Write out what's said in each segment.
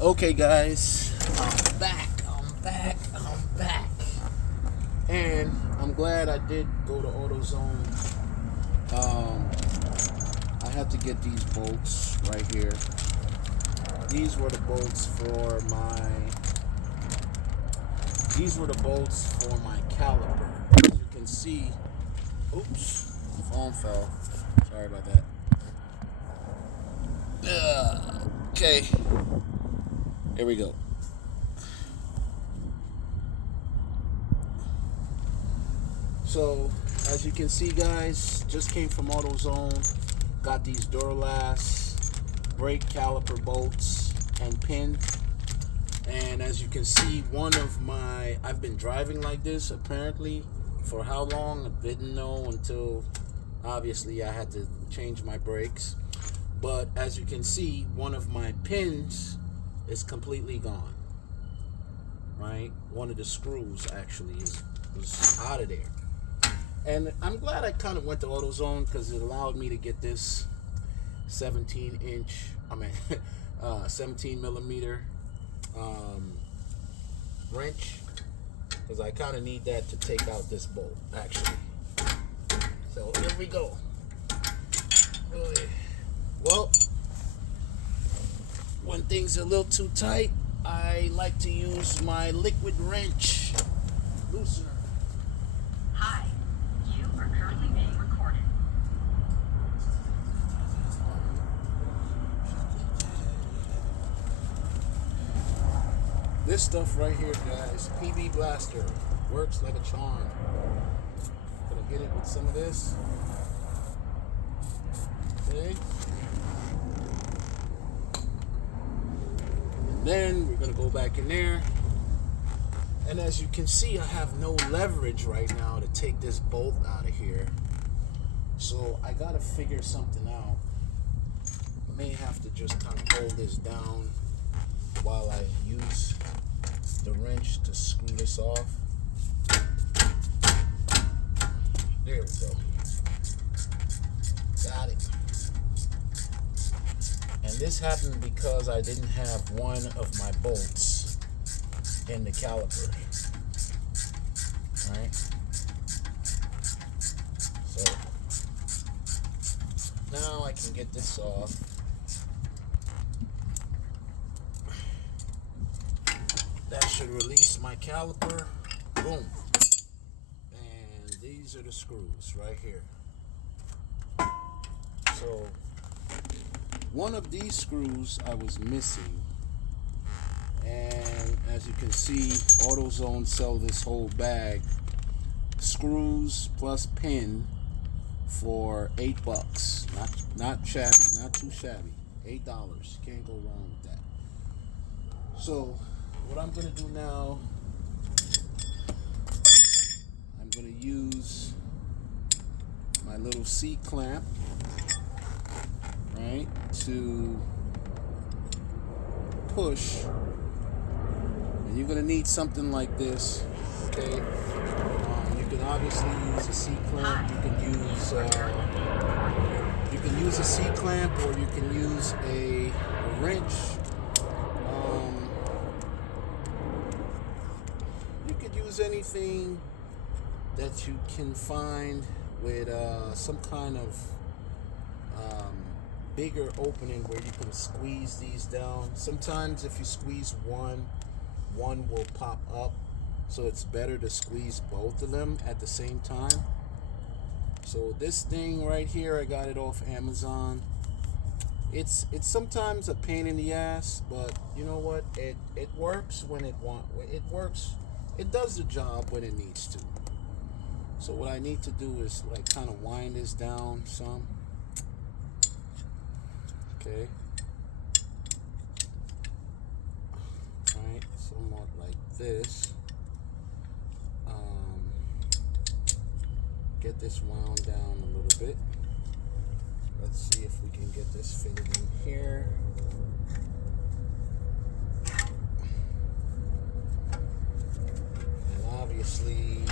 Okay, guys, I'm back. And I'm glad I did go to AutoZone. I had to get these bolts right here. These were the bolts for my caliper. As you can see, oops, the phone fell. Sorry about that. Okay, here we go. So, as you can see, guys, just came from AutoZone. Got these Duralast brake caliper bolts and pin. And as you can see, I've been driving like this apparently for how long? I didn't know until obviously I had to change my brakes. But as you can see, one of my pins is completely gone. Right? One of the screws actually was out of there. And I'm glad I kind of went to AutoZone because it allowed me to get this 17 millimeter wrench, because I kind of need that to take out this bolt actually. So here we go. Well, when things are a little too tight, I like to use my liquid wrench loosener. Hi, you are currently being recorded. This stuff right here, guys, PB Blaster, works like a charm. Gonna hit it with some of this. Okay. And then we're gonna go back in there. And as you can see, I have no leverage right now to take this bolt out of here. So I gotta figure something out. I may have to just kind of hold this down while I use the wrench to screw this off. There we go. Got it. And this happened because I didn't have one of my bolts in the caliper. Alright. So now I can get this off. That should release my caliper. Boom. And these are the screws right here. So one of these screws I was missing. And as you can see, AutoZone sell this whole bag. Screws plus pin for $8. Not shabby, not too shabby. $8. Can't go wrong with that. So what I'm gonna do now, I'm gonna use my little C-clamp, right, to push. And you're gonna need something like this, okay? You can obviously use a C-clamp. You can use a C-clamp, or you can use a wrench. You could use anything that you can find with some kind of bigger opening where you can squeeze these down. Sometimes if you squeeze one will pop up, so it's better to squeeze both of them at the same time. So this thing right here, I got it off Amazon. It's sometimes a pain in the ass, but you know what? It works when it works. It does the job when it needs to. So what I need to do is like kind of wind this down some. Okay. Alright, somewhat like this. Get this wound down a little bit. Let's see if we can get this fitted in here. And obviously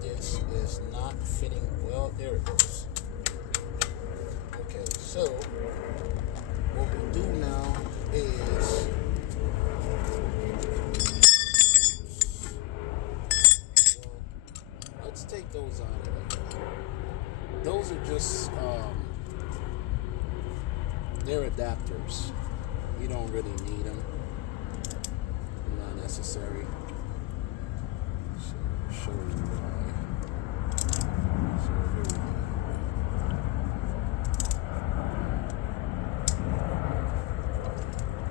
this is not fitting well. There it goes. Okay, so what we'll do now just they're adapters. You don't really need them. Not necessary. So I'll show you why. So here we go.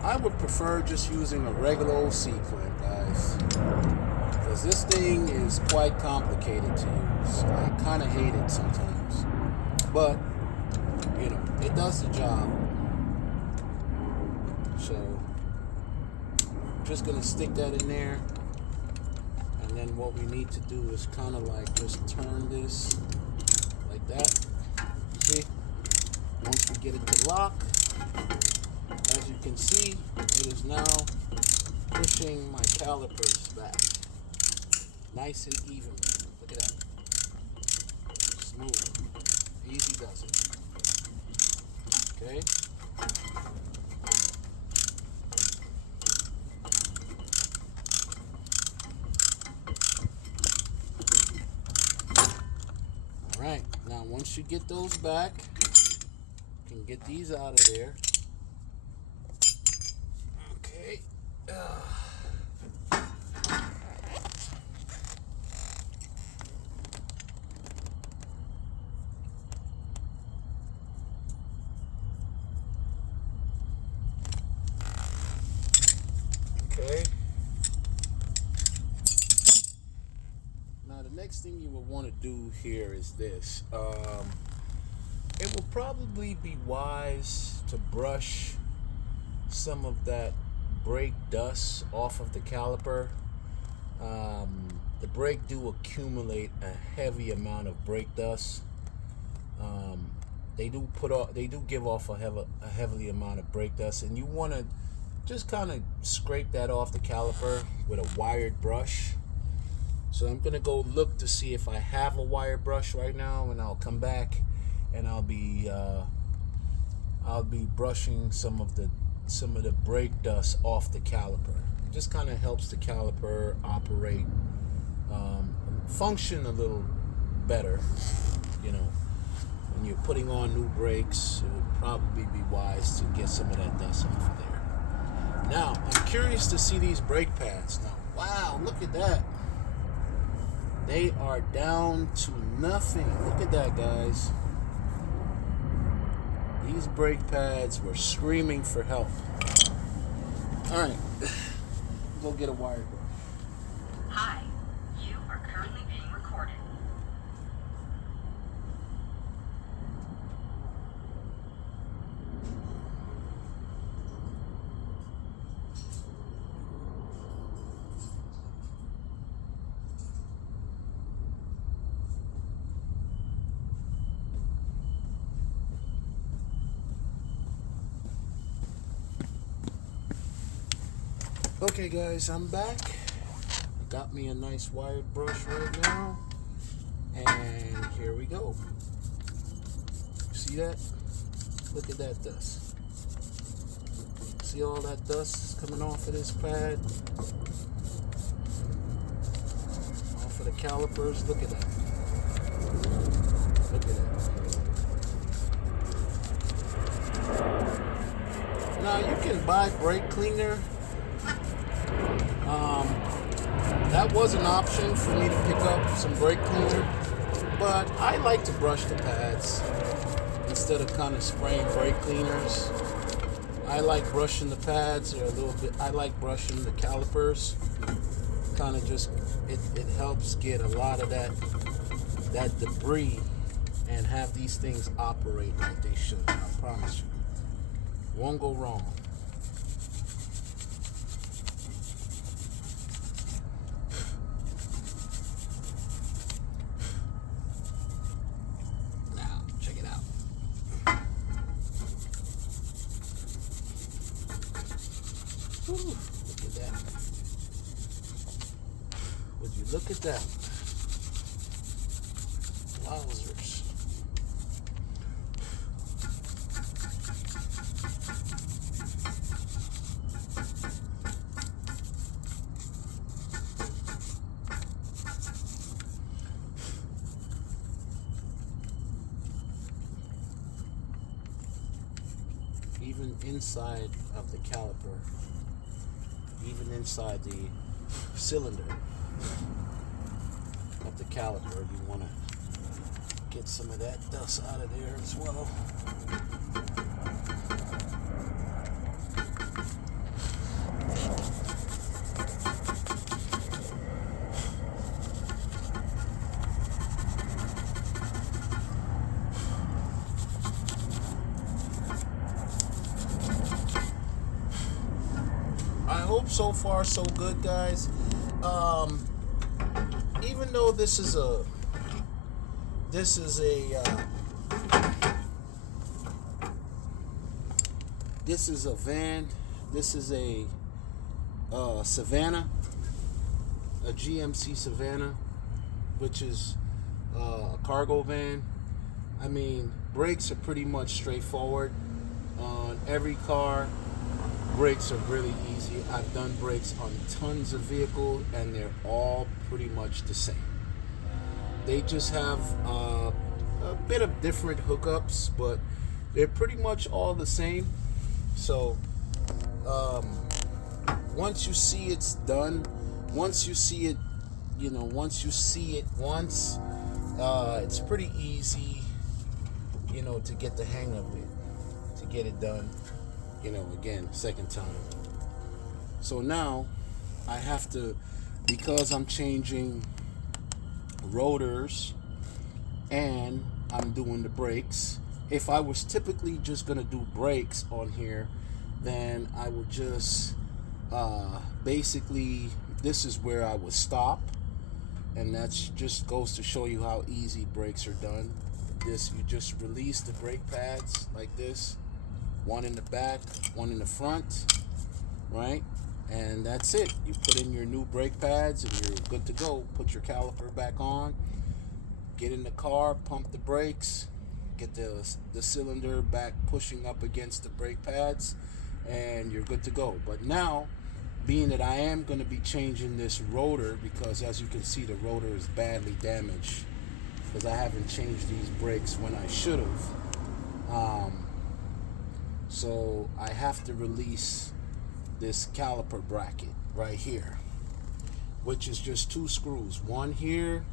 I would prefer just using a regular old C-clamp, guys, because this thing is quite complicated to use. I kind of hate it sometimes, but you know, it does the job. So I'm just gonna stick that in there, and then what we need to do is kind of like just turn this like that. See, once we get it to lock, as you can see, it is now pushing my calipers back nice and evenly. Look at that. Smooth. Easy does it. Okay. Alright, now once you get those back, you can get these out of there. Okay. Okay. Now the next thing you will want to do here is this. It will probably be wise to brush some of that brake dust off of the caliper. The brake do accumulate a heavy amount of brake dust. They do give off a heavy amount of brake dust, and you want to just kind of scrape that off the caliper with a wired brush. So I'm gonna go look to see if I have a wire brush right now, and I'll come back and I'll be brushing some of the brake dust off the caliper. It just kind of helps the caliper operate, function a little better. You know, when you're putting on new brakes, it would probably be wise to get some of that dust off of there. Now, I'm curious to see these brake pads. Now, wow, look at that. They are down to nothing. Look at that, guys. These brake pads were screaming for help. Alright, go get a wire brush. Hi, you are currently being recorded. Okay guys, I'm back. Got me a nice wired brush right now. And here we go. See that? Look at that dust. See all that dust coming off of this pad? Off of the calipers. Look at that. Look at that. Now you can buy brake cleaner. That was an option for me to pick up some brake cleaner, but I like to brush the pads instead of kind of spraying brake cleaners. I like brushing the pads or a little bit. I like brushing the calipers. Kind of just it helps get a lot of that debris and have these things operate like they should. I promise you, won't go wrong. Look at that. Would you look at that? Wowzers. even inside of the caliper, even inside the cylinder of the caliper, you want to get some of that dust out of there as well. I hope so far so good, guys. Even though this is a van, this is a Savannah, a GMC Savannah, which is a cargo van. I mean, brakes are pretty much straightforward on every car. Brakes are really easy. I've done brakes on tons of vehicles, and they're all pretty much the same. They just have a bit of different hookups, but they're pretty much all the same. So once you see it's done, once you see it, once, it's pretty easy, to get the hang of it, to get it done. Again, second time. So now I have to, because I'm changing rotors and I'm doing the brakes. If I was typically just gonna do brakes on here, then I would just basically, this is where I would stop, and that just goes to show you how easy brakes are done. You just release the brake pads like this. One in the back, one in the front, right? And that's it. You put in your new brake pads and you're good to go. Put your caliper back on, get in the car, pump the brakes, get the cylinder back pushing up against the brake pads, and you're good to go. But now, being that I am going to be changing this rotor, because as you can see, the rotor is badly damaged because I haven't changed these brakes when I should have. So I have to release this caliper bracket right here, which is just two screws, one here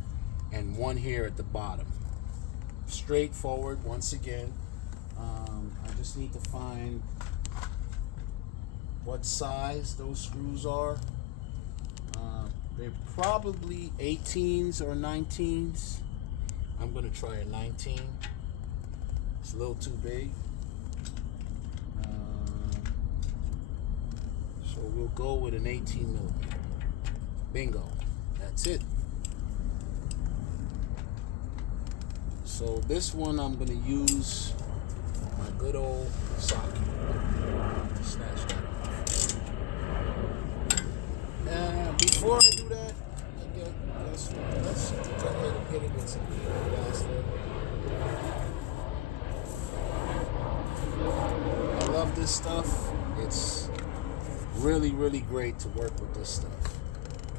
and one here at the bottom. Straightforward. Once again, I just need to find what size those screws are. They're probably 18s or 19s. I'm gonna try a 19. It's a little too big. So we'll go with an 18 millimeter. Bingo. That's it. So this one I'm going to use my good old socket to snatch that off. And before I do that, let's go ahead and hit it with some plaster. I love this stuff. It's really, really great to work with this stuff.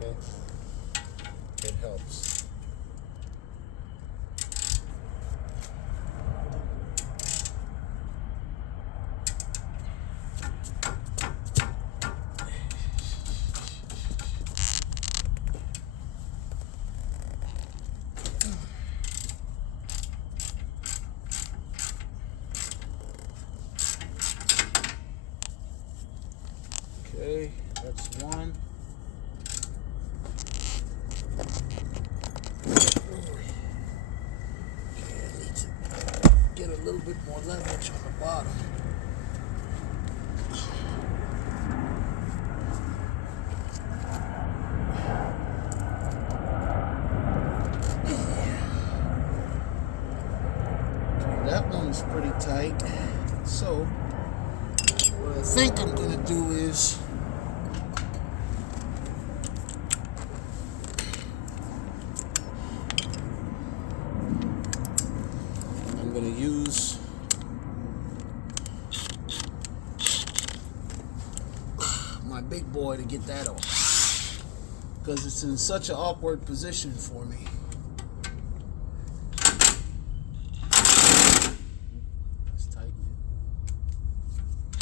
Okay? It helps. Okay, that's one. Okay, I need to get a little bit more leverage on the bottom. Okay, that one is pretty tight. So, what I think I'm going to do is I'm going to use my big boy to get that off, because it's in such an awkward position for me. Let's tighten it.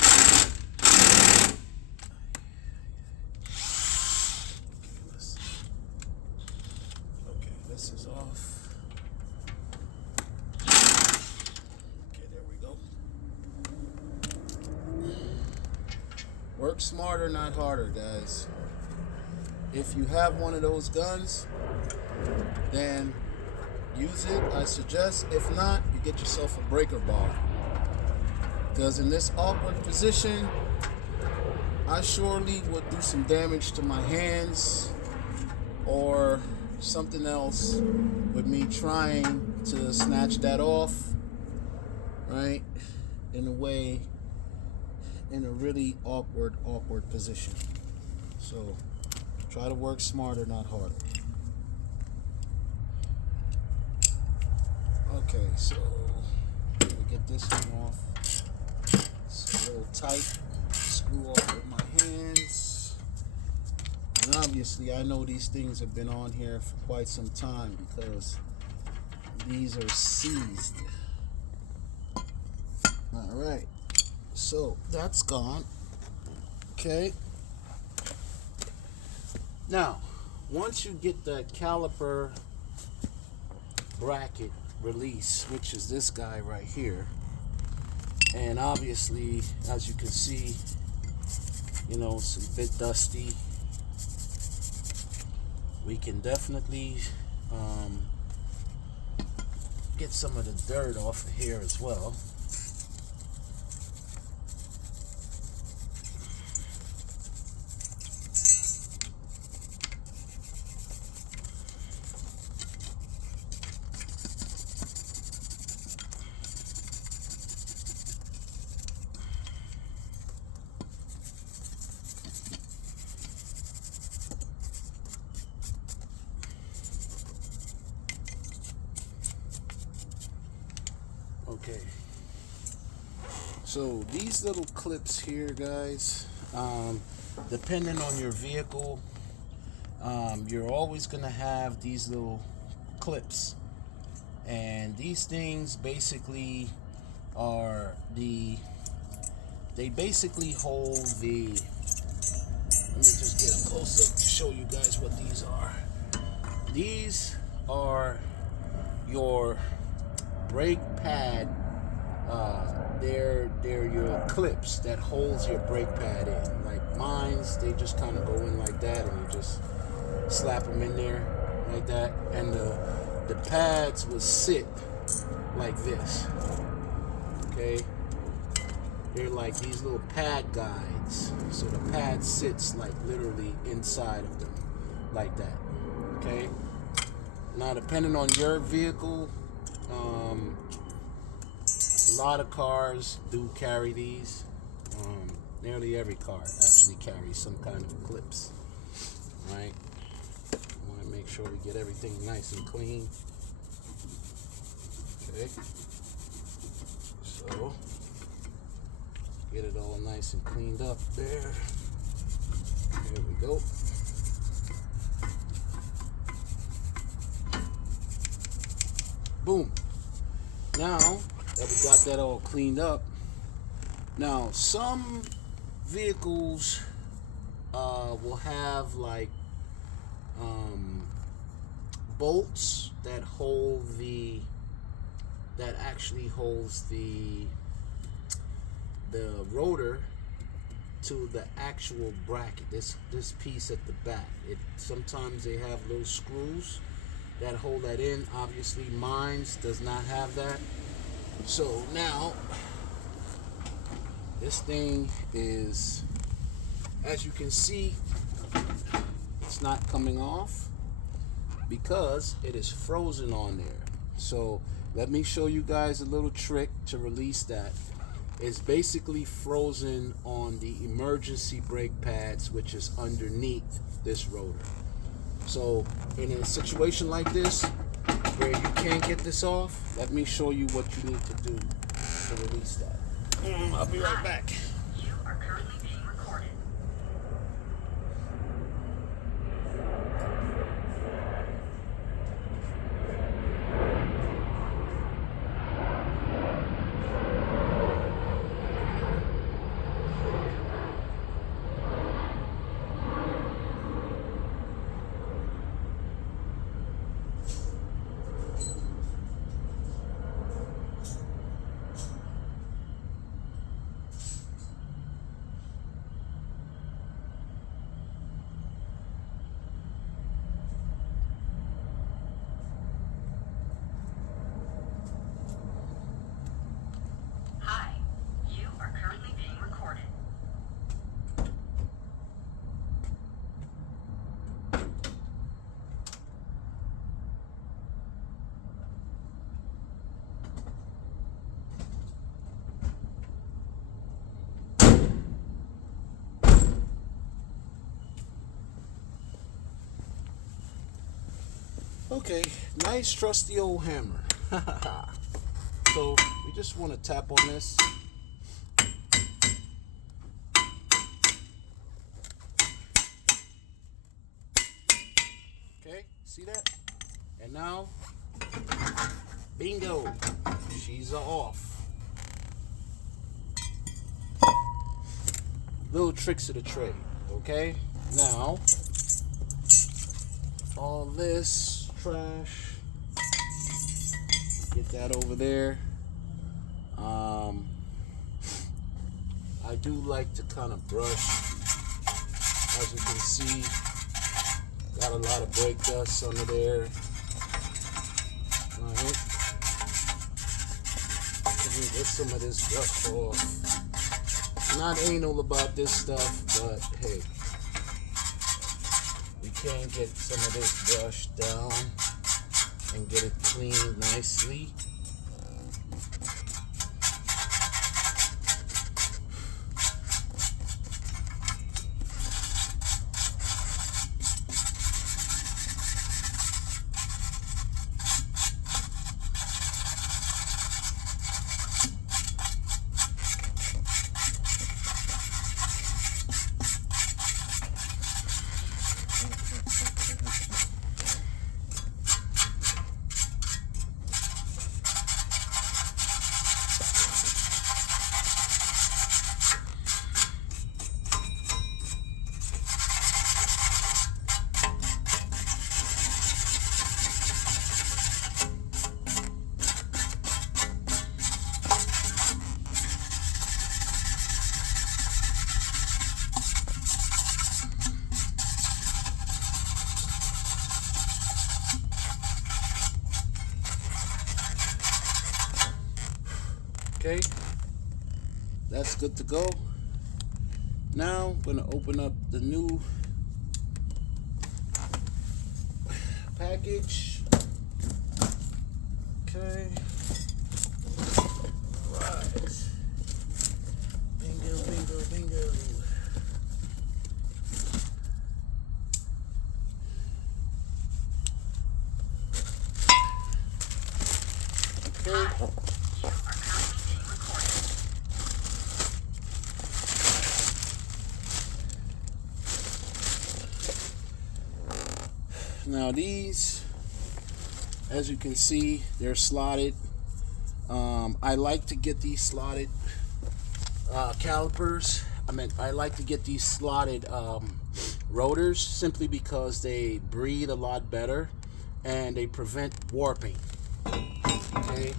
Work smarter, not harder, guys. If you have one of those guns, then use it, I suggest. If not, you get yourself a breaker bar. Because in this awkward position, I surely would do some damage to my hands or something else with me trying to snatch that off, right? In a way, in a really awkward position. So try to work smarter, not harder. Okay, so we get this one off. It's a little tight. Screw off with my hands. And obviously, I know these things have been on here for quite some time because these are seized. All right, so that's gone. Okay. Now, once you get the caliper bracket release, which is this guy right here, and obviously, as you can see, you know, it's a bit dusty. We can definitely get some of the dirt off of here as well. Okay, so these little clips here, guys, depending on your vehicle, you're always going to have these little clips, and these things basically are they basically hold the, let me just get a close up to show you guys what these are. These are your brake pad. They're your clips that holds your brake pad in. Like mine's, they just kind of go in like that, and you just slap them in there like that. And the pads will sit like this. Okay, they're like these little pad guides. So the pad sits like literally inside of them, like that. Okay. Now, depending on your vehicle, a lot of cars do carry these. Nearly every car actually carries some kind of clips, right? Want to make sure we get everything nice and clean. Okay, so get it all nice and cleaned up there. There we go. Boom. Now that we got that all cleaned up, now some vehicles will have like bolts that hold that actually holds the rotor to the actual bracket. This piece at the back. Sometimes they have little screws that hold that in. Obviously, mine's does not have that. So now, this thing is, as you can see, it's not coming off because it is frozen on there. So let me show you guys a little trick to release that. It's basically frozen on the emergency brake pads, which is underneath this rotor. So in a situation like this, where you can't get this off, let me show you what you need to do to release that. I'll be right back. You are currently being recorded. Okay, nice trusty old hammer. So we just want to tap on this. Okay, see that? And now, bingo, she's off. Little tricks of the trade, okay? Now, all this trash, get that over there. I do like to kind of brush. As you can see, got a lot of brake dust under there. Alright. Get some of this dust off. Not anal about this stuff, but hey, we can get some of this brushed down and get it cleaned nicely. Okay, that's good to go. Now I'm gonna open up the new package. Okay. Right. Bingo, bingo, bingo. Okay. Now these, as you can see, they're slotted. I like to get these slotted calipers. I like to get these slotted rotors simply because they breathe a lot better and they prevent warping. Okay.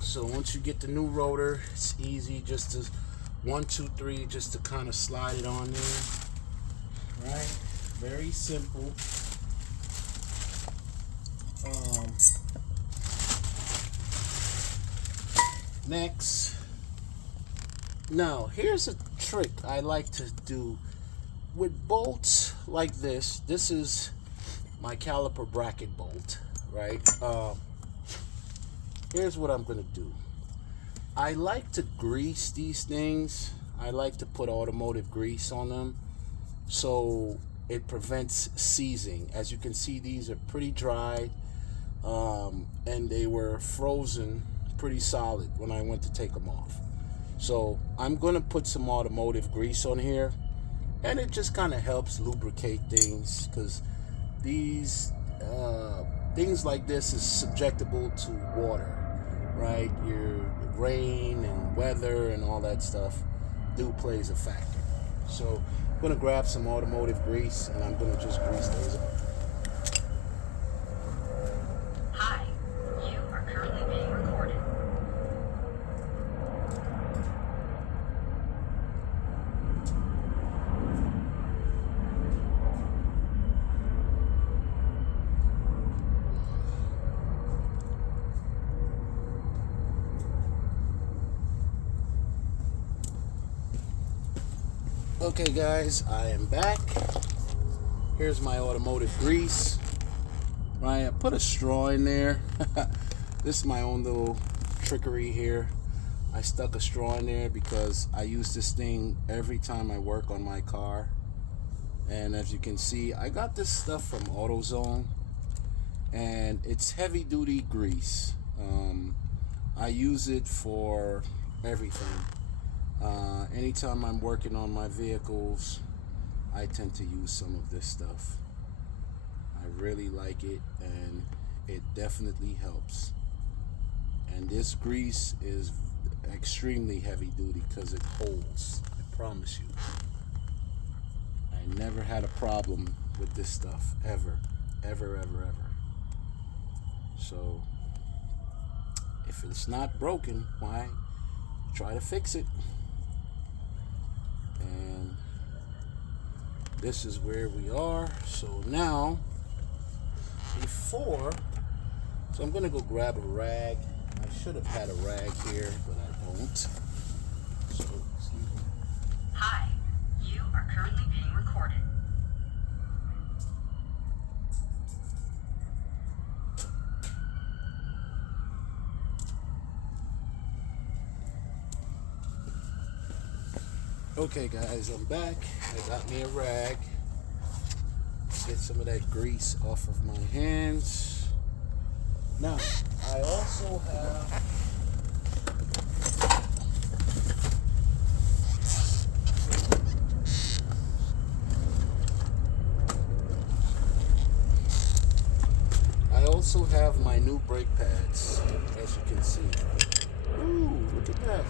So once you get the new rotor, it's easy just to 1, 2, 3, just to kind of slide it on there. Right. Very simple. Next, now here's a trick I like to do with bolts like this. This is my caliper bracket bolt, right? Here's what I'm gonna do. I like to grease these things. I like to put automotive grease on them, so it prevents seizing. As you can see, these are pretty dry, and they were frozen pretty solid when I went to take them off. So I'm gonna put some automotive grease on here, and it just kind of helps lubricate things, because these things like this is subjectable to water, right? Your rain and weather and all that stuff do plays a factor. So I'm gonna grab some automotive grease and I'm gonna just grease those up. Hi, you are currently being recorded. Okay guys, I am back. Here's my automotive grease. Right, I put a straw in there. This is my own little trickery here. I stuck a straw in there because I use this thing every time I work on my car. And as you can see, I got this stuff from AutoZone, and it's heavy duty grease. I use it for everything. Anytime I'm working on my vehicles, I tend to use some of this stuff. I really like it, and it definitely helps. And this grease is extremely heavy duty because it holds, I promise you. I never had a problem with this stuff, ever. So if it's not broken, why try to fix it? And this is where we are. So now, so I'm gonna go grab a rag. I should have had a rag here, but I don't. So, excuse me. Hi, you are currently being recorded. Okay guys, I'm back. I got me a rag. Get some of that grease off of my hands. Now, I also have my new brake pads, as you can see. Ooh, look at that.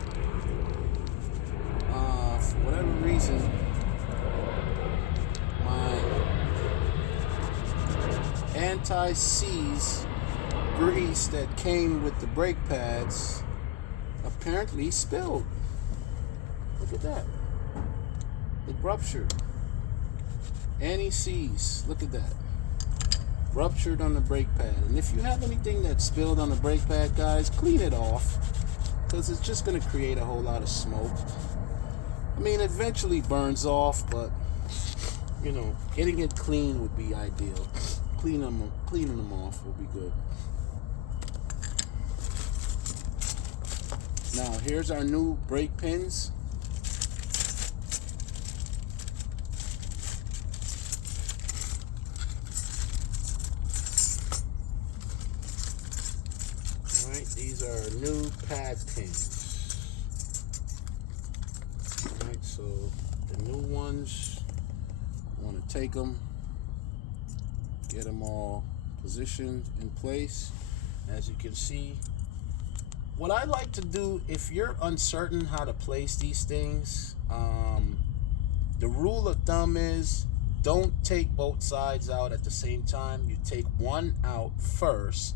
For whatever reason, my anti-seize grease that came with the brake pads apparently spilled. Look at that. It ruptured. Anti-seize, look at that. Ruptured on the brake pad. And if you have anything that's spilled on the brake pad, guys, clean it off, because it's just going to create a whole lot of smoke. I mean, it eventually burns off, but you know, getting it clean would be ideal. Cleaning them off will be good. Now, here's our new brake pins. All right, these are new pad pins. All right, so the new ones, I want to take them, get them all positioned in place. As you can see, what I like to do, if you're uncertain how to place these things, the rule of thumb is don't take both sides out at the same time. You take one out first,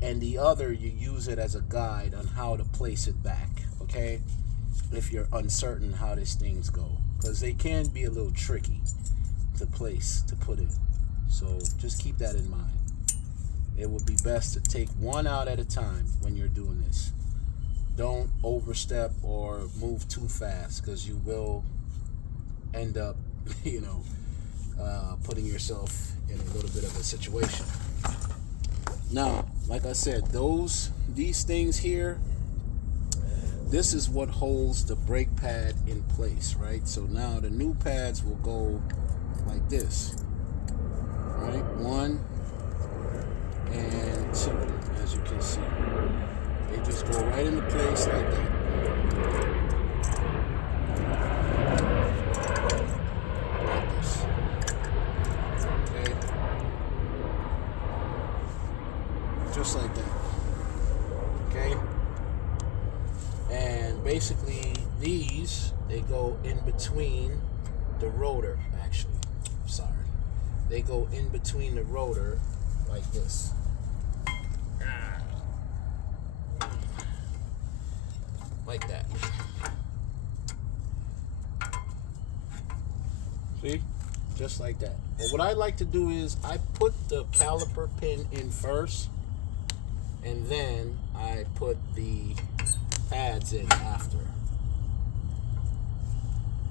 and the other you use it as a guide on how to place it back, okay? If you're uncertain how these things go, because they can be a little tricky to place, to put in. So just keep that in mind. It would be best to take one out at a time when you're doing this. Don't overstep or move too fast, because you will end up, you know, putting yourself in a little bit of a situation. Now, like I said, these things here, this is what holds the brake pad in place, right? So now the new pads will go like this, right? 1 and 2, as you can see. They just go right into place like that. Like this. Okay? Just like that. Okay? And basically these, they go in between the rotor, actually. Sorry. They go in between the rotor like this. Like that. See? Just like that. But what I like to do is I put the caliper pin in first, and then I put the pads in after.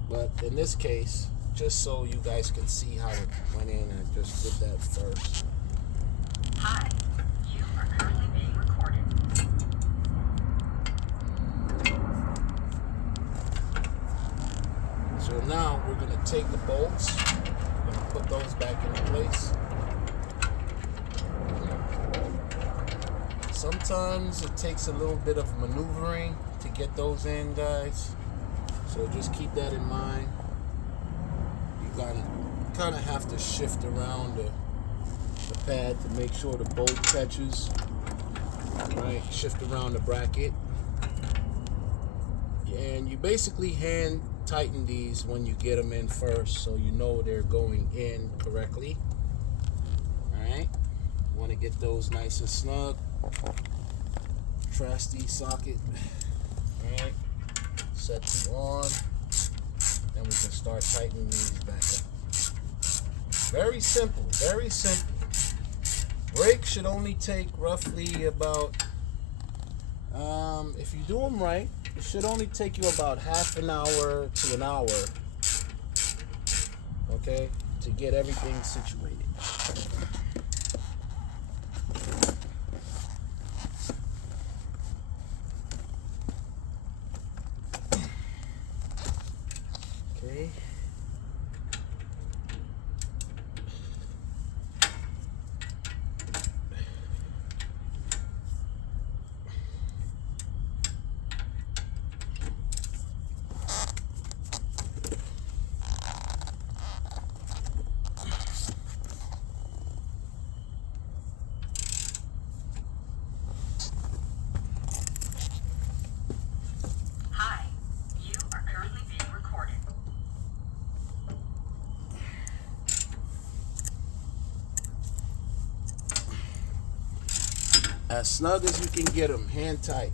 But in this case, just so you guys can see how it went in, I just did that first. Hi, you are currently being recorded. So now we're going to take the bolts we're going to put those back into place. Sometimes it takes a little bit of maneuvering to get those in, guys. So just keep that in mind. You gotta kind of have to shift around the pad to make sure the bolt catches. Right, shift around the bracket. And you basically hand tighten these when you get them in first, so you know they're going in correctly. Alright, you want to get those nice and snug. Trusty socket. Alright, set you on. Then we can start tightening these back up. Very simple, very simple. Brake should only take roughly about, if you do them right, it should only take you about half an hour to an hour, okay, to get everything situated. Okay. Hi, you are currently being recorded. As snug as you can get them, hand tight.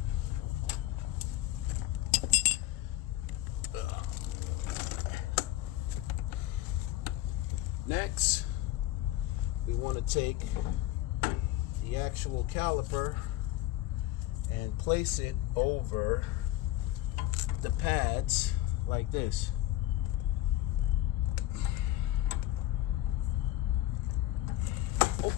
Next, we want to take the actual caliper and place it over the pads like this. Oh.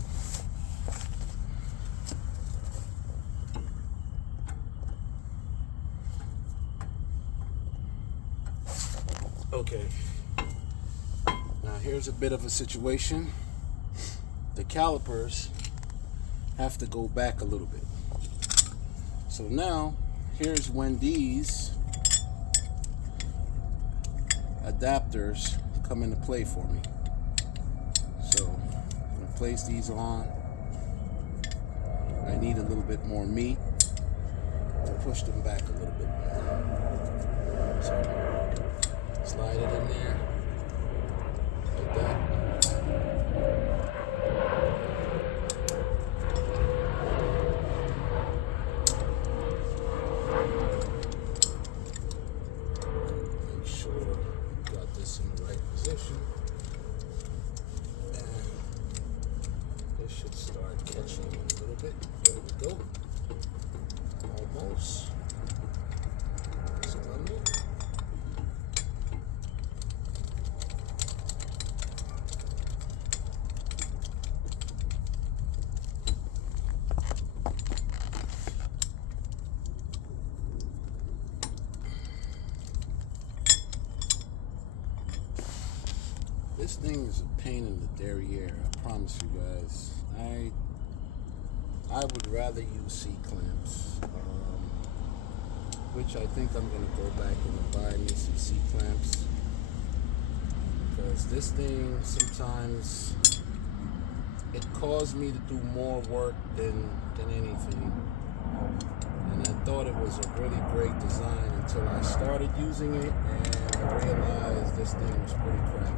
Okay. Now here's a bit of a situation. The calipers have to go back a little bit. So now, here's when these adapters come into play for me. So, I'm going to place these on. I need a little bit more meat to push them back a little bit more. So, slide it in there, like that. Make sure you got this in the right position. And this should start catching a little bit. There we go. Almost. So under. This thing is a pain in the derriere, I promise you guys. I would rather use C-clamps, which I think I'm going to go back and buy me some C-clamps, because this thing sometimes, it caused me to do more work than anything. And I thought it was a really great design until I started using it and I realized this thing was pretty crap.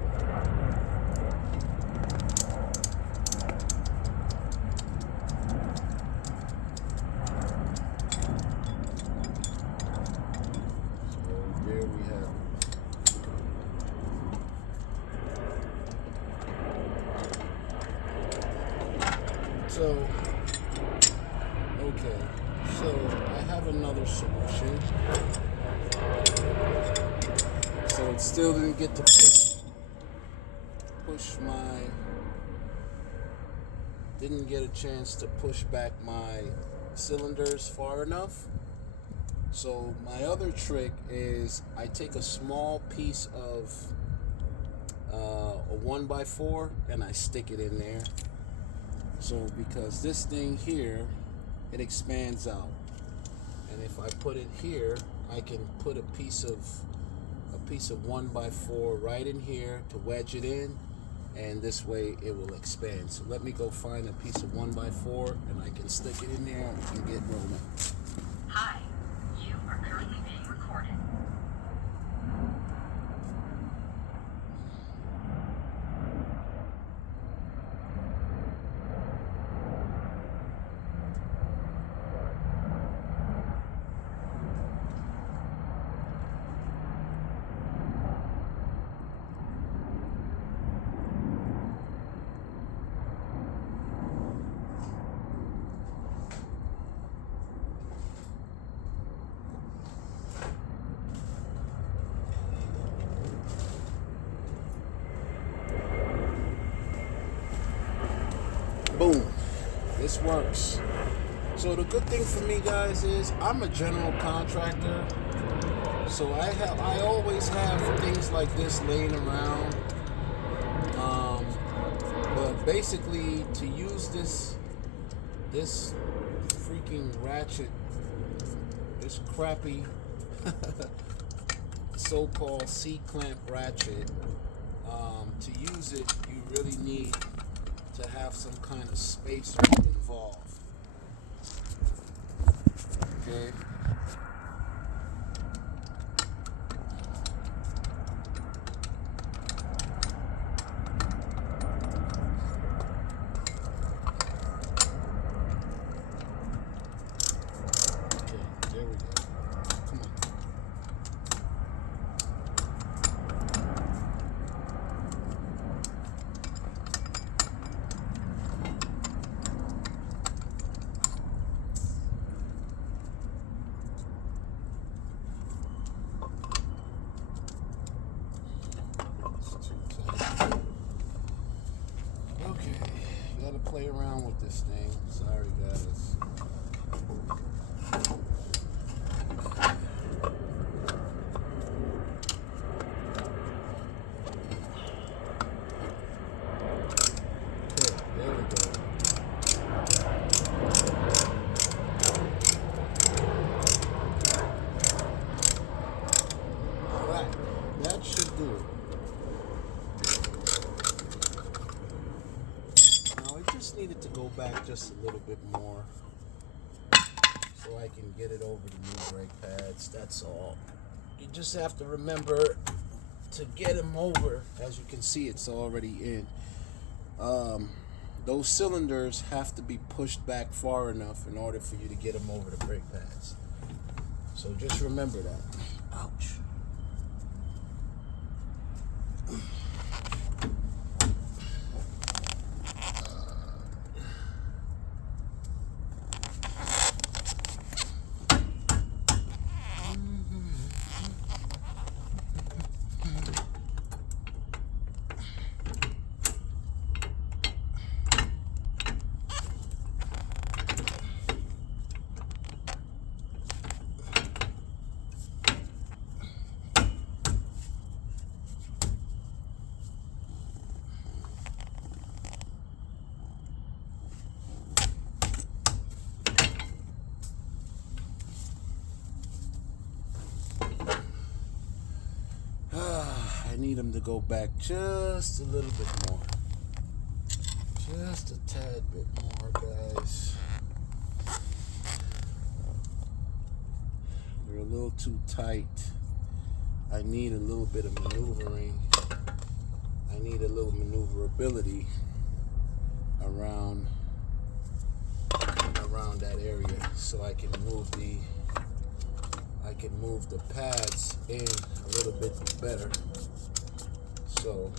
So there we have it. So, okay. So I have another solution. So it still didn't get to didn't get a chance to push back my cylinders far enough. So my other trick is I take a small piece of a 1x4 and I stick it in there. So because this thing here, it expands out, and if I put it here, I can put a piece of 1x4 right in here to wedge it in, and this way it will expand. So let me go find a piece of 1x4 and I can stick it in there and get rolling. Hi, you are currently being recorded. Boom, this works. So the good thing for me, guys, is I'm a general contractor, so I always have things like this laying around. But basically, to use this freaking ratchet, this crappy so-called C-clamp ratchet, to use it, you really need to have some kind of spacer involved. Okay. Okay, there we go. Come on. Okay, gotta play around with this thing. Sorry, guys. Okay, there we go. All right, that should do it. Now I just needed to go back just a little bit more so I can get it over the new brake pads. That's all. You just have to remember to get them over. As you can see, it's already in. Those cylinders have to be pushed back far enough in order for you to get them over the brake pads. So just remember that. Ouch. I need them to go back just a little bit more. Just a tad bit more, guys. They're a little too tight. I need a little bit of maneuvering. I need a little maneuverability around that area so I can move the pads in a little bit better. So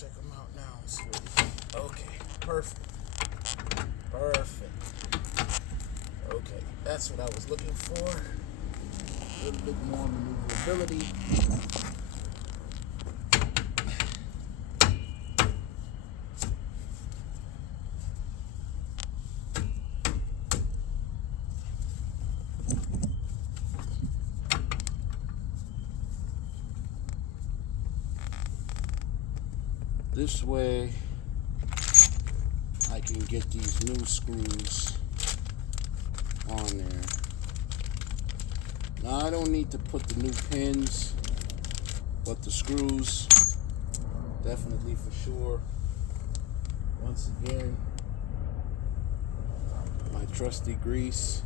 check them out now. Let's see what okay, perfect. Perfect. Okay, that's what I was looking for. A little bit more maneuverability. This way I can get these new screws on there. Now I don't need to put the new pins, but the screws definitely for sure. Once again, my trusty grease.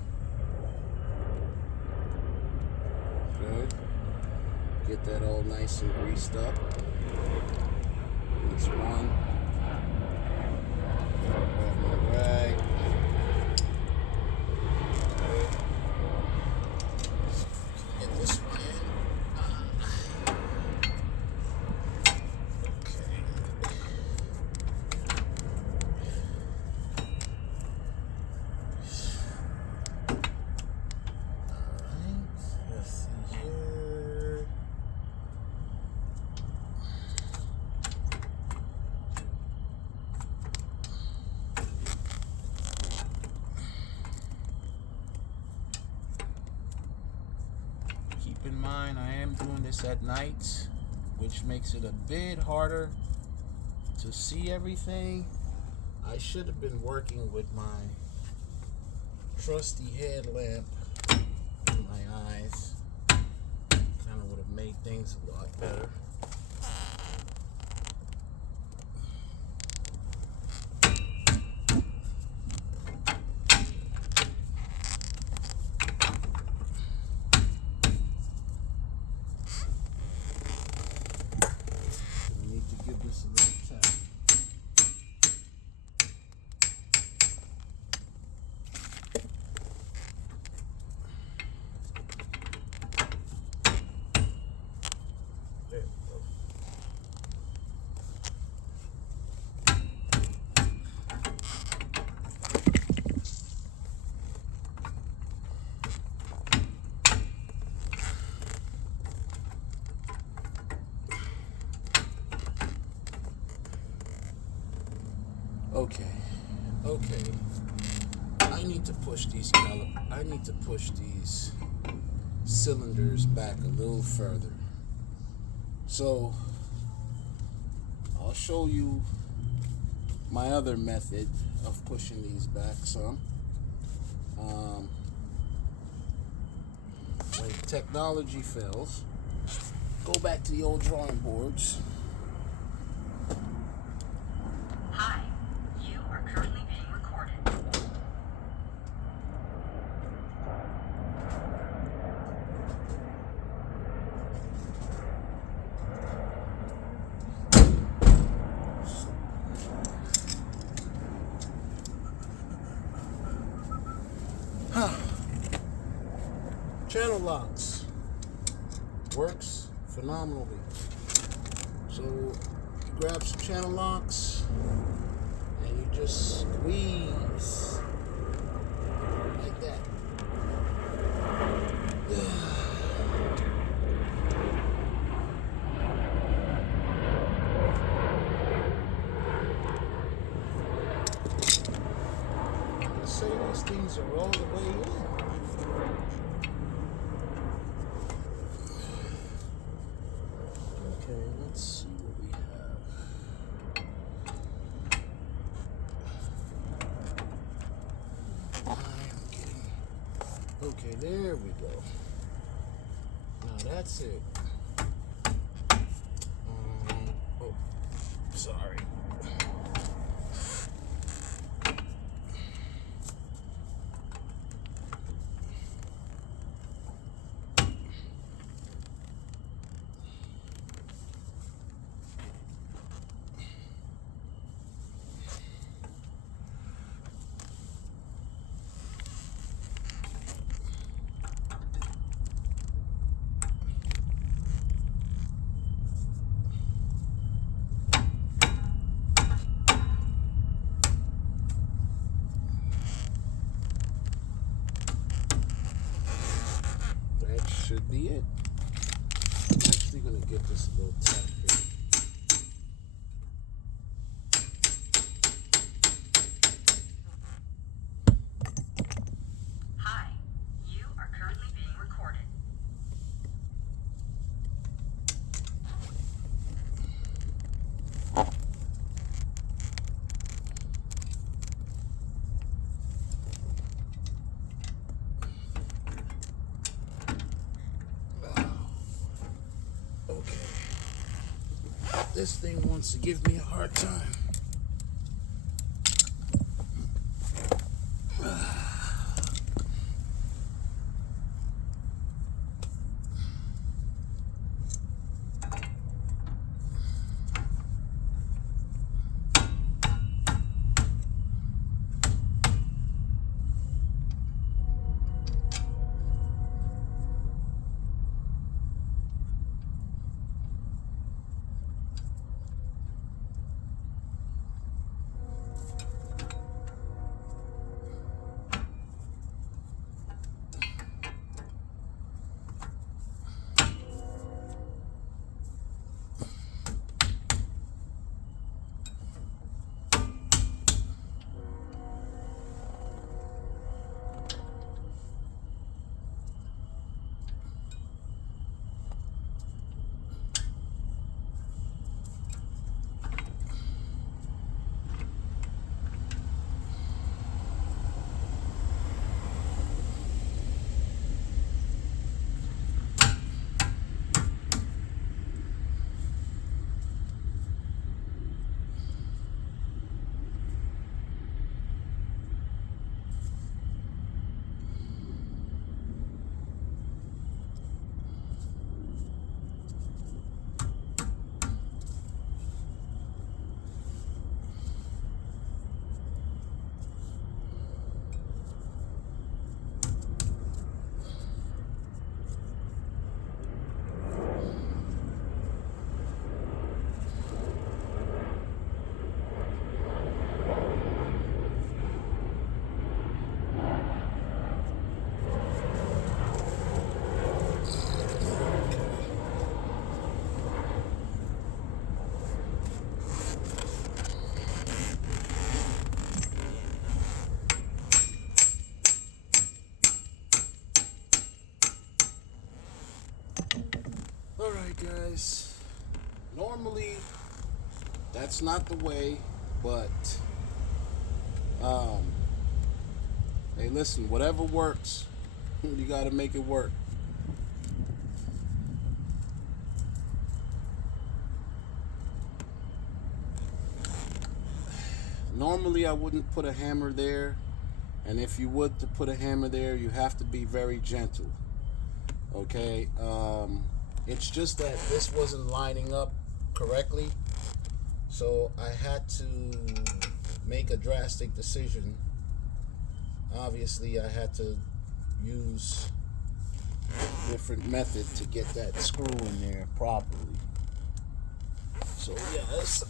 Okay. Get that all nice and greased up. That's one. Grab my rag. Get this one in. Okay. Alright. Let's see here. Keep in mind, I am doing this at night, which makes it a bit harder to see everything. I should have been working with my trusty headlamp in my eyes. Kind of would have made things a lot better. Give this a little tap. There we go. Okay. I need to push these cylinders back a little further. So I'll show you my other method of pushing these back some. When technology fails, go back to the old drawing boards. Hi, you are currently being recorded. Channel locks works phenomenally. So you grab some channel locks and you just squeeze like that. Let's say these things are all the way in. Okay, let's see what we have. Okay, there we go. Now that's it. Oh, sorry. This thing wants to give me a hard time. Alright guys, normally that's not the way, but hey listen, whatever works, you gotta make it work. Normally I wouldn't put a hammer there, and if you would to put a hammer there, you have to be very gentle. Okay, it's just that this wasn't lining up correctly, so I had to make a drastic decision. Obviously I had to use a different method to get that screw in there properly. So yes,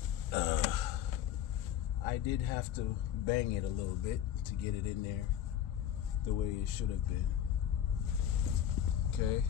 I did have to bang it a little bit to get it in there the way it should have been. Okay.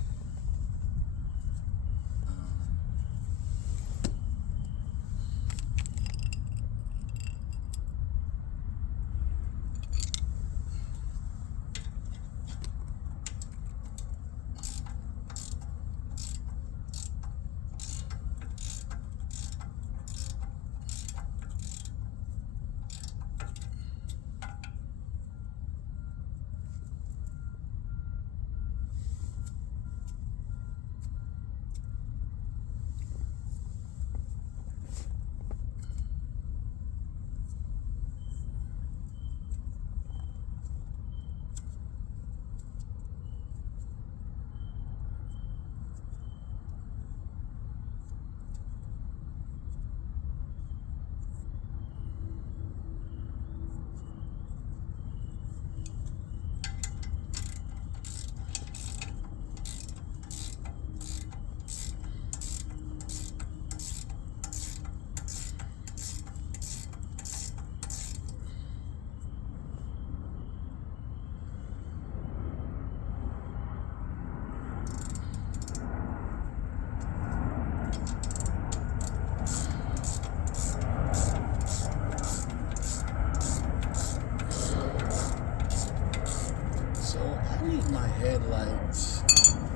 Headlights.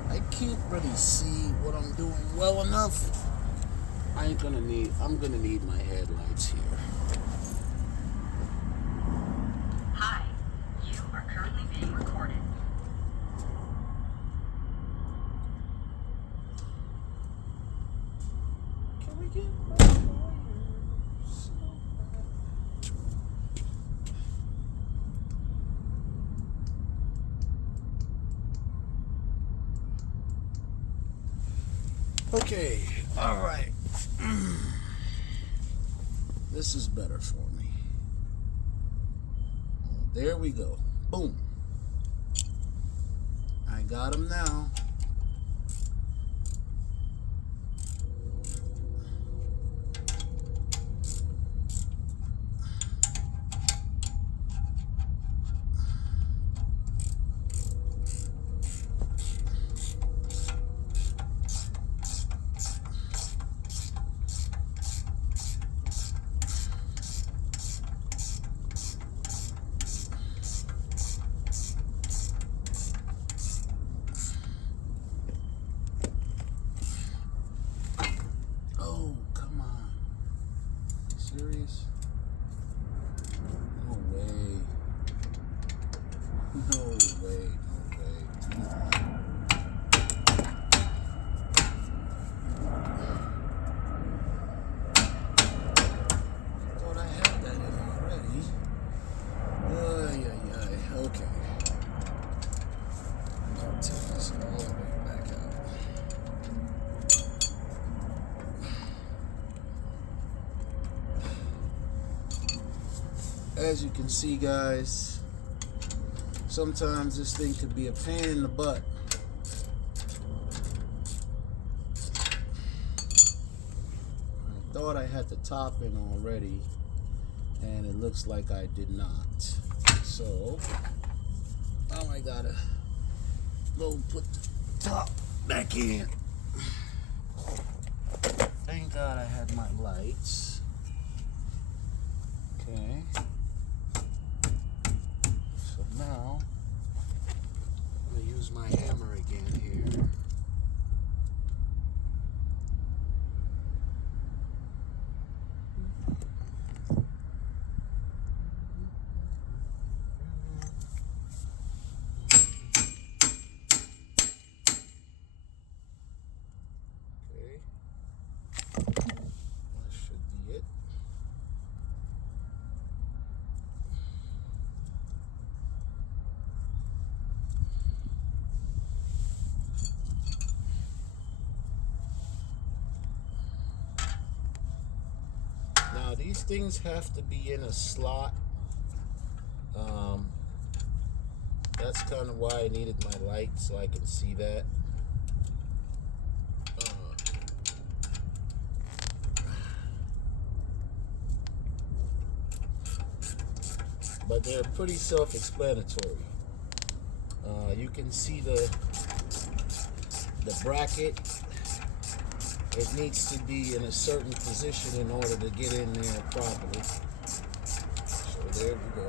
I can't really see what I'm doing well enough. I'm gonna need my headlights here. Hi, you are currently being recorded. Can we get Okay, all right. This is better for me. There we go. Boom. I got him now. Oh, come on. Serious? No way. No way. No way. Come on. Thought I had that in already. Ay, ay, ay. Okay. I'll take this all the way back out. As you can see, guys, sometimes this thing could be a pain in the butt. I thought I had the top in already, and it looks like I did not. So now I gotta go put the top back in. Thank God I had my lights. Okay. So now I'm gonna use my hammer again here. Okay. That should be it. Now these things have to be in a slot. That's kind of why I needed my light, so I can see that. But they're pretty self-explanatory. You can see the bracket. It needs to be in a certain position in order to get in there properly. So there we go.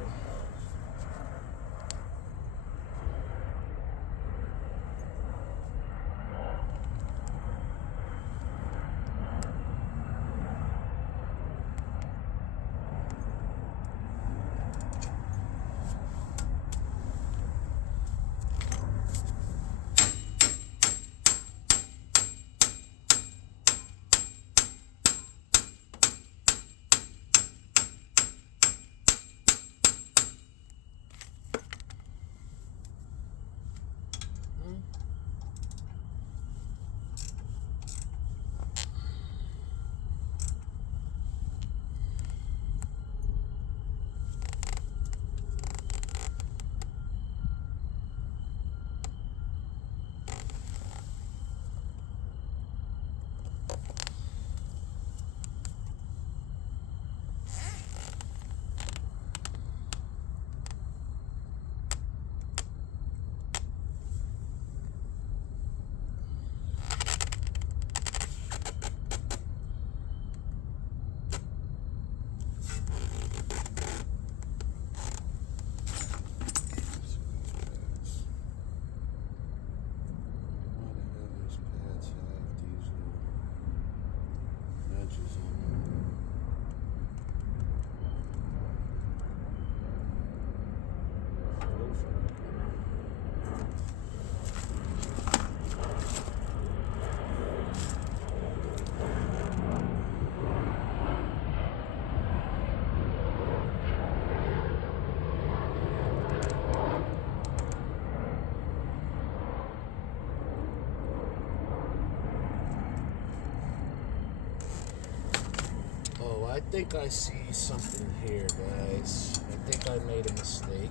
I think I see something here, guys. I think I made a mistake.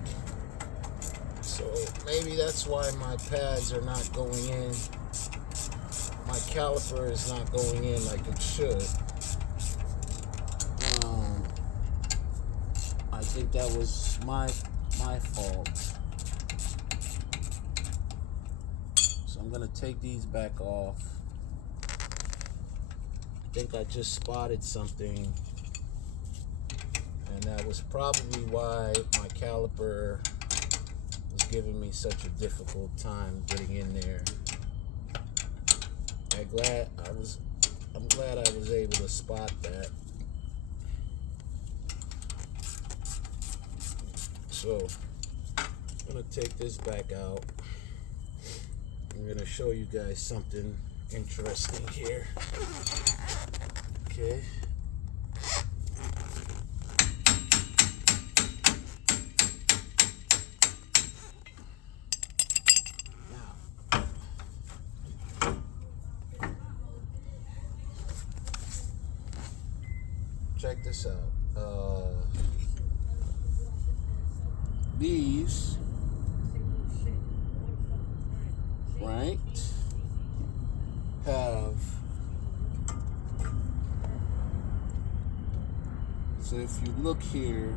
So maybe that's why my pads are not going in. My caliper is not going in like it should. I think that was my fault. So I'm gonna take these back off. I think I just spotted something, and that was probably why my caliper was giving me such a difficult time getting in there. I'm glad I was able to spot that. So I'm gonna take this back out. I'm gonna show you guys something interesting here. Okay. Now, check this out. These, right, have, so if you look here,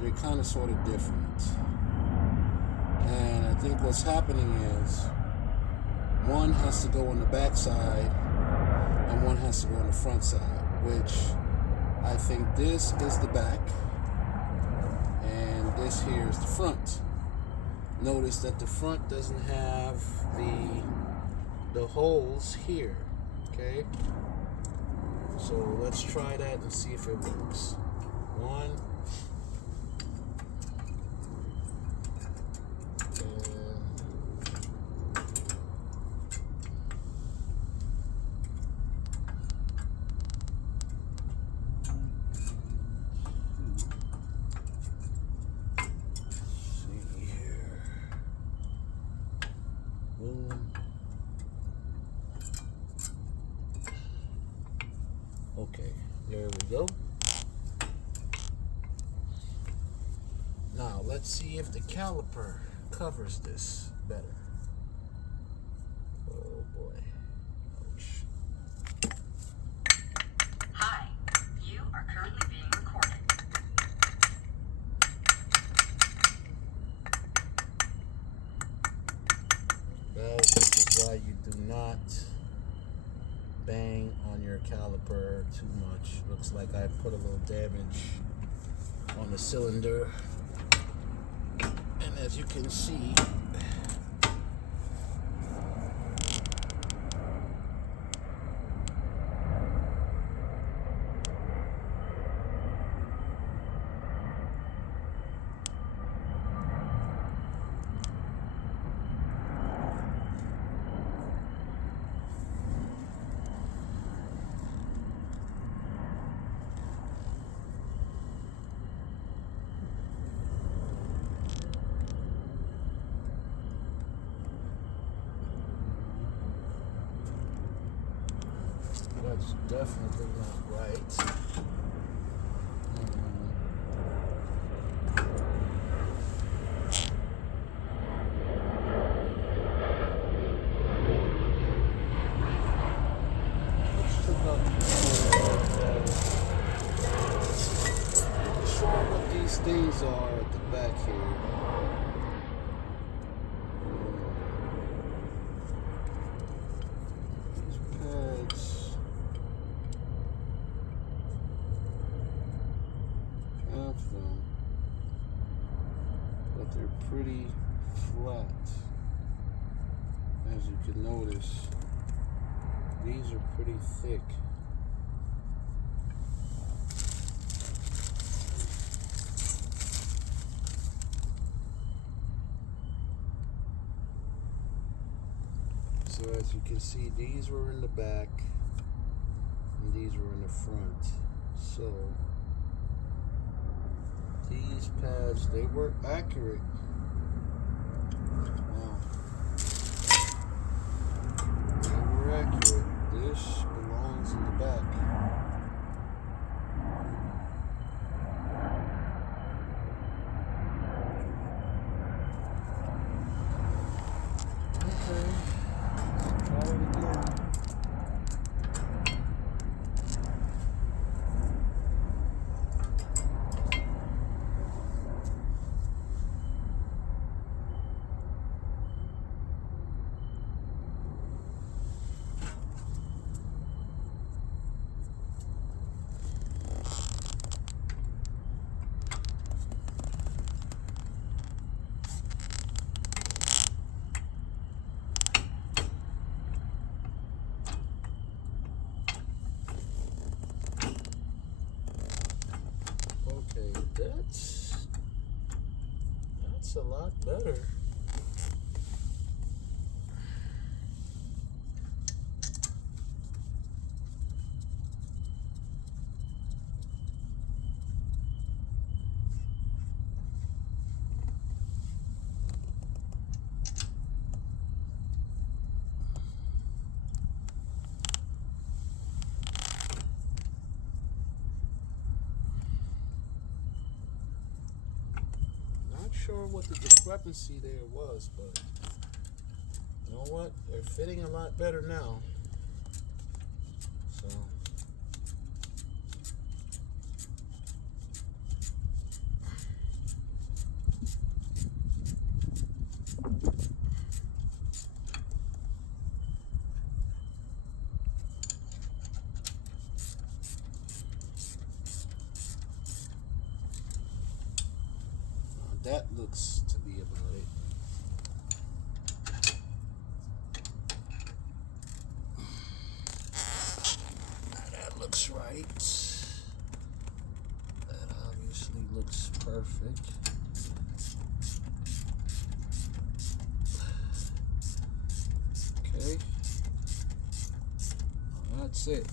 they're kind of sort of different. And I think what's happening is one has to go on the back side and one has to go on the front side, which I think this is the back and this here is the front. Notice that the front doesn't have the holes here, okay? So let's try that and see if it works. One. Okay, there we go. Now let's see if the caliper covers this better. Oh boy. Ouch. Hi, you are currently being recorded. Guys, this is why you do not bang on your caliper too much. Looks like I put a little damage on the cylinder, and as you can see, that's definitely not right. Let's check out show what these things are at the back here. But they're pretty flat. As you can notice, these are pretty thick. So as you can see, these were in the back and these were in the front. So these pads, they were accurate. Wow. They were accurate. This belongs in the back. That's a lot better. Sure what the discrepancy there was, but you know what? They're fitting a lot better now. So that looks to be about it. That looks right. That obviously looks perfect. Okay. Well, that's it.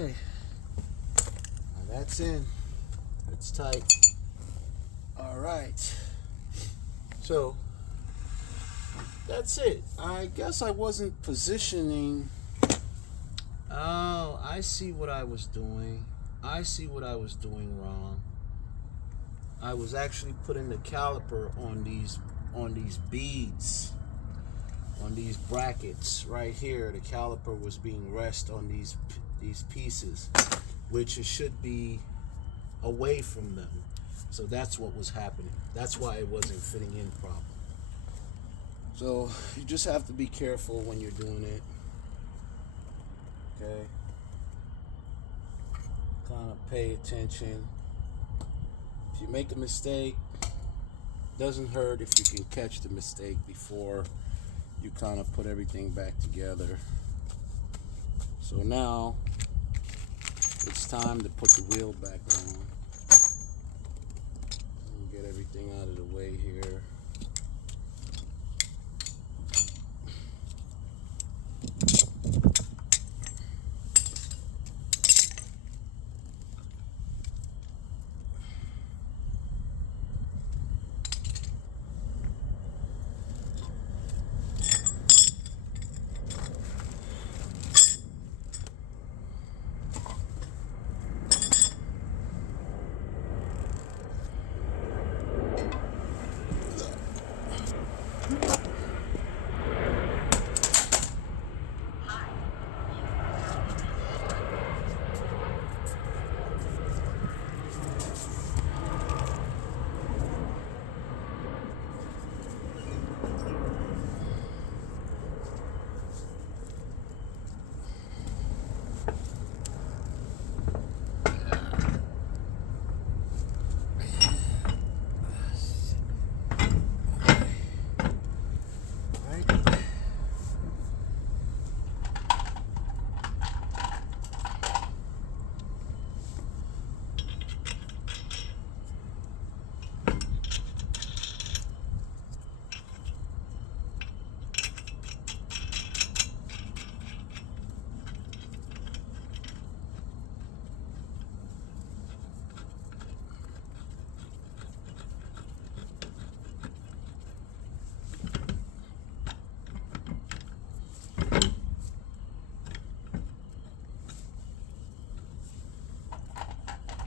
Okay, now that's in. It's tight. All right. So that's it. I guess I wasn't positioning. Oh, I see what I was doing. I see what I was doing wrong. I was actually putting the caliper on these beads, on these brackets right here. The caliper was being rest on these pieces, which it should be away from them. So that's what was happening. That's why it wasn't fitting in properly. So you just have to be careful when you're doing it. Okay. Kind of pay attention. If you make a mistake, doesn't hurt if you can catch the mistake before you kind of put everything back together. So now it's time to put the wheel back on. Get everything out of the way here.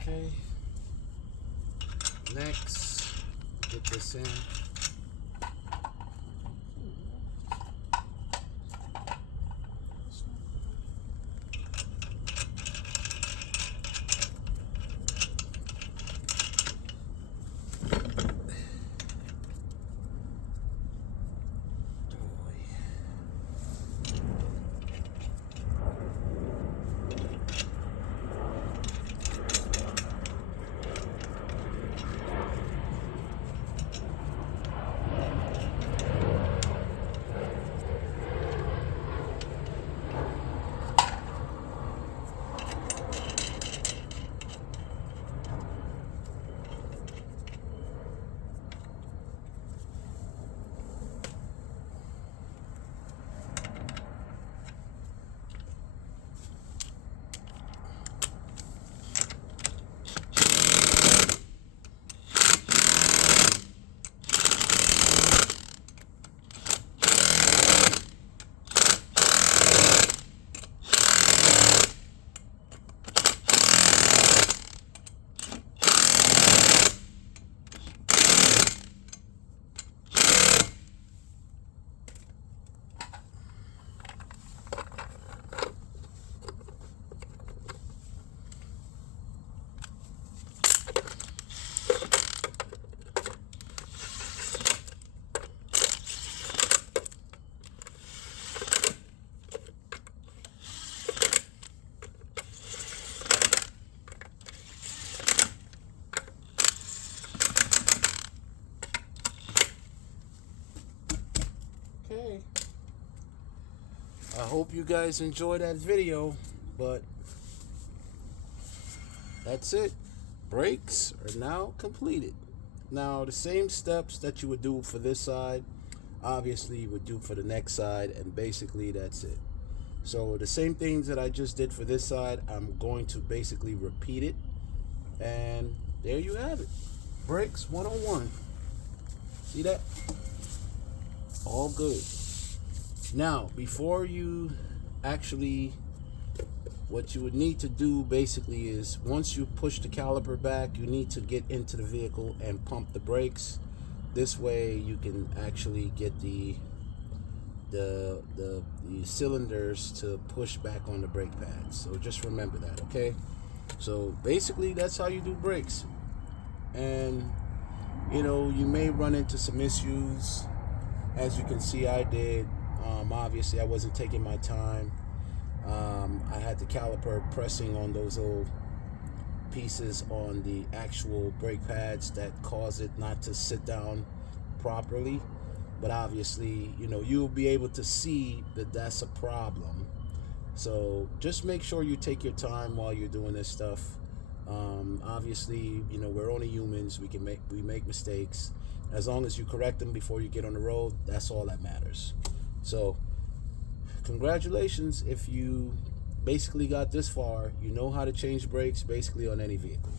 Okay. Next, get this in. Okay. I hope you guys enjoyed that video, but that's it. Brakes are now completed. Now, the same steps that you would do for this side, obviously you would do for the next side, and basically that's it. So the same things that I just did for this side, I'm going to basically repeat it. And there you have it. Brakes 101. See that? All good. Now, before you actually, what you would need to do basically is, once you push the caliper back, you need to get into the vehicle and pump the brakes. This way you can actually get the cylinders to push back on the brake pads. So just remember that, okay? So basically that's how you do brakes. And you know, you may run into some issues. As you can see, I did. Obviously I wasn't taking my time. I had the caliper pressing on those little pieces on the actual brake pads that cause it not to sit down properly. But obviously, you know, you'll be able to see that that's a problem. So just make sure you take your time while you're doing this stuff. Obviously, you know, we're only humans. We make mistakes. As long as you correct them before you get on the road, that's all that matters. So congratulations if you basically got this far. You know how to change brakes basically on any vehicle.